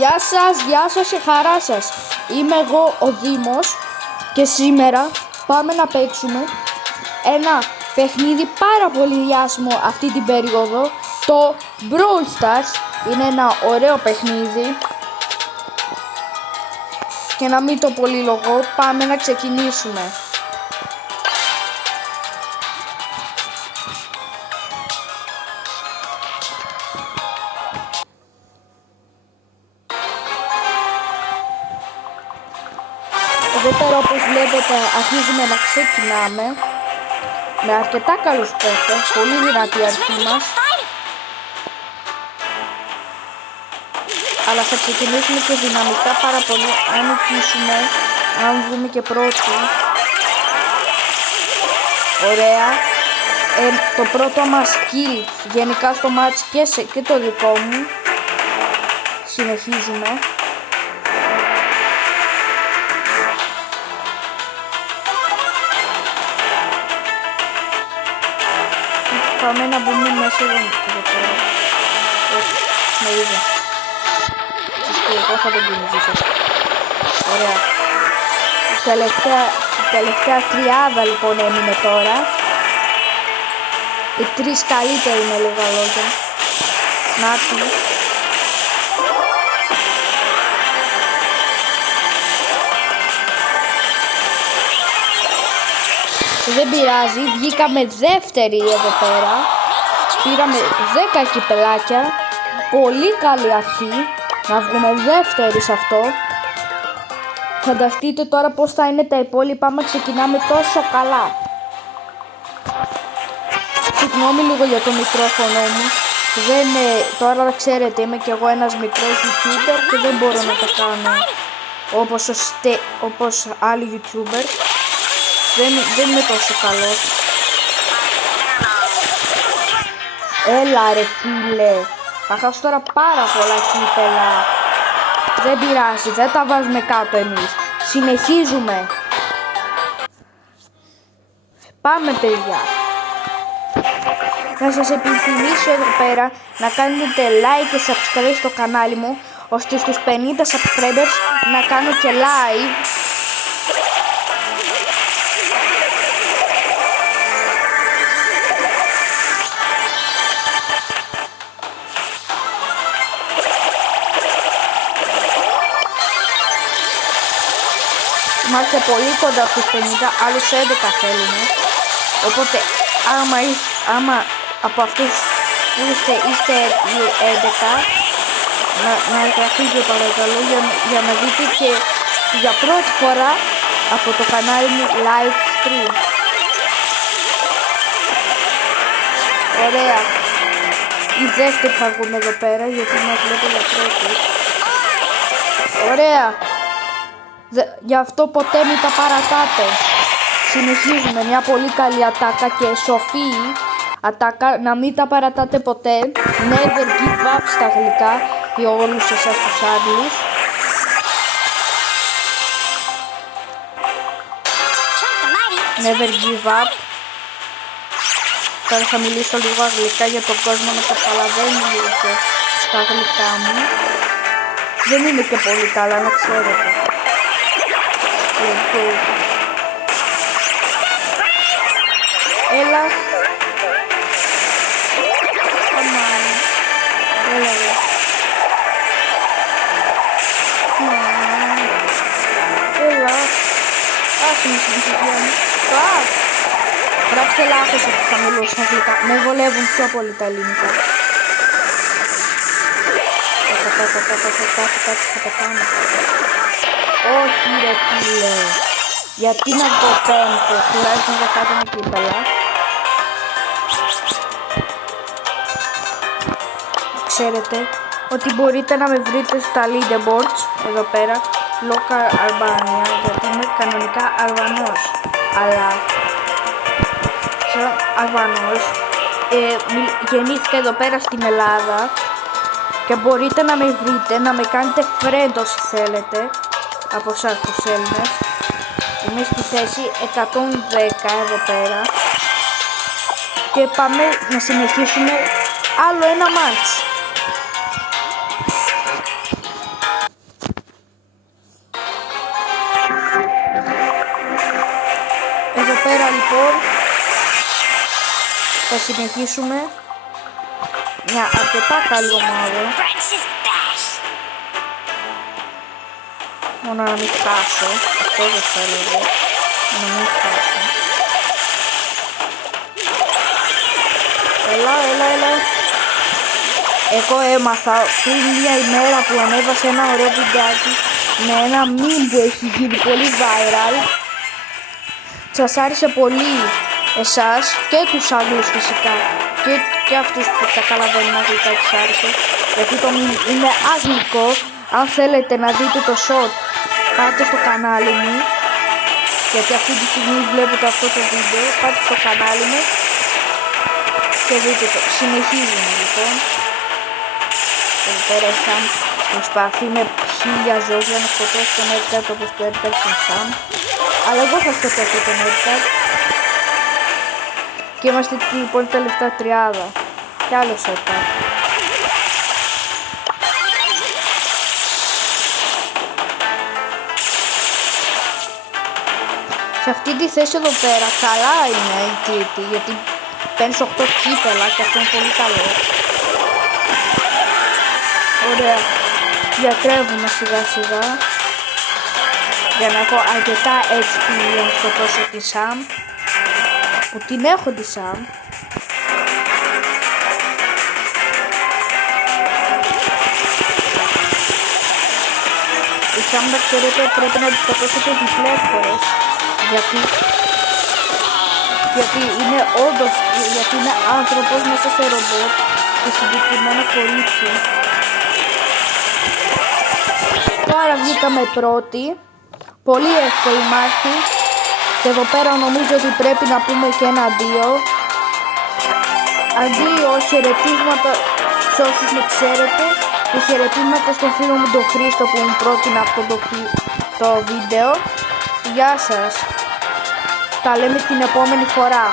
Γεια σας και χαρά σας. Είμαι εγώ ο Δήμος και σήμερα πάμε να παίξουμε ένα παιχνίδι πάρα πολύ διάσημο αυτή την περίοδο, το Brawl Stars. Είναι ένα ωραίο παιχνίδι και να μην το πολυλογώ, πάμε να ξεκινήσουμε. Εδώ πέρα, όπως βλέπετε, αρχίζουμε να ξεκινάμε με αρκετά καλούς παίκτες, πολύ δυνατή αρχή μας, αλλά θα ξεκινήσουμε και δυναμικά πάρα πολύ αν νικήσουμε, αν βγούμε και πρώτοι. Ωραία. Το πρώτο μας kill γενικά στο match και το δικό μου. Συνεχίζουμε. Πάμε να μπούμε μέσα εδώ πέρα. Όχι, με είδε. Εγώ θα τον κυνηγήσω. Ωραία. Η τελευταία τριάδα λοιπόν έμεινε τώρα. Οι τρεις καλύτεροι με λίγα λόγια. Νάτι. Δεν πειράζει, βγήκαμε δεύτεροι εδώ πέρα. Πήραμε 10 κυπελάκια. Πολύ καλή αρχή. Να βγούμε δεύτεροι σε αυτό. Φανταστείτε τώρα πως θα είναι τα υπόλοιπα άμα ξεκινάμε τόσο καλά. Συγγνώμη λίγο για το μικρόφωνο μου. Τώρα ξέρετε, είμαι κι εγώ ένας μικρός YouTuber και δεν μπορώ να το κάνω όπως άλλοι YouTuber. Δεν είμαι τόσο καλός. Έλα ρε φίλε. Θα χάσω τώρα πάρα πολλά κύπελα. Δεν πειράζει, δεν τα βάζουμε κάτω εμείς. Συνεχίζουμε. Πάμε παιδιά. Να σας επιθυμίσω εδώ πέρα να κάνετε like και subscribe στο κανάλι μου, ώστε στους 50 subscribers να κάνω και live. Είμαστε πολύ κοντά από τους 50, άλλους 11 θέλουμε. Οπότε άμα από αυτούς που είστε οι 11, να εγγραφείτε παρακαλώ για να δείτε και για πρώτη φορά από το κανάλι μου live stream. Ωραία. Οι δεύτεροι θα βγουν εδώ πέρα γιατί μας βλέπω για πρώτη. Ωραία. Γι' αυτό ποτέ μην τα παρατάτε. Συνεχίζουμε μια πολύ καλή ατάκα και σοφή ατάκα. Να μην τα παρατάτε ποτέ. Never give up στα αγγλικά για όλους εσάς τους Άγγλους. Never give up. Τώρα θα μιλήσω λίγο αγγλικά για τον κόσμο να καταλαβαίνει λίγο και τα αγγλικά μου. Δεν είναι και πολύ καλά, να ξέρετε. Έλα. Έλα ρε. Έλα. Άσε με συνεχεία μου. Γράψτε λάθος ότι θα μιλήσω αγγλικά. Με βολεύουν πιο πολύ τα ελληνικά. Κάτι θα πετάνω. Όχι ρε φίλε. Γιατί να το πέμπτο, τουλάχιστον θα κάνω ένα κύπελα. Ξέρετε ότι μπορείτε να με βρείτε στα leaderboards εδώ πέρα, Local Albania, γιατί είμαι κανονικά Αλβανός. Αλλά σαν Αλβανός γεννήθηκα εδώ πέρα στην Ελλάδα και μπορείτε να με βρείτε, να με κάνετε friend όσοι θέλετε από εσάς τους Έλληνες. Είμαι στη θέση 110 εδώ πέρα και πάμε να συνεχίσουμε άλλο ένα μάτς. λοιπόν θα συνεχίσουμε μια αρκετά καλή ομάδα. Μόνο να μην χάσω, αυτό δεν θέλω εγώ, να μην χάσω. Έλα. Εγώ έμαθα πριν μια ημέρα που ανέβασε ένα ωραίο βιντεάκι με ένα meme που έχει γίνει πολύ viral. Σας άρεσε πολύ εσάς και τους Άγγλους φυσικά και αυτούς που καταλαβαίνουν αγγλικά τους άρεσε, γιατί το meme είναι αγγλικό. Αν θέλετε να δείτε το shot, πάτε στο κανάλι μου, γιατί αυτή τη στιγμή βλέπετε αυτό το βίντεο. Πάτε στο κανάλι μου και δείτε το. Συνεχίζουμε λοιπόν. Εδώ πέρα Sam προσπαθεί με 1000 ζώδια να σκοτώσει τον Edgar όπως το Edgar στον Sam. Αλλά εγώ θα σκοτώσω τον Edgar. Και είμαστε λοιπόν τελευταία τριάδα. Κι άλλος Edgar. Σε αυτή τη θέση εδώ πέρα καλά είναι η Kitty, γιατί παίρνεις 8 κύπελα και αυτό είναι πολύ καλό. Ωραία, διατρέχουμε σιγά σιγά για να έχω αρκετά HP για να σκοτώσω τη Sam, που την έχω τη Sam. Η Sam, να ξέρετε, πρέπει να τη σκοτώσετε διπλές φορές, γιατί είναι όντως, γιατί είναι άνθρωπος μέσα σε ρομπότ και συγκεκριμένα κορίτσι. Τώρα βγήκαμε πρώτη, πολύ εύκολη μάχη και εδώ πέρα νομίζω ότι πρέπει να πούμε και ένα αντίο. Αντίο, χαιρετίσματα σε όσους με ξέρετε και χαιρετίσματα στον φίλο μου τον Χρήστο που μου πρότεινε αυτό το βίντεο. Γεια σας, τα λέμε την επόμενη φορά.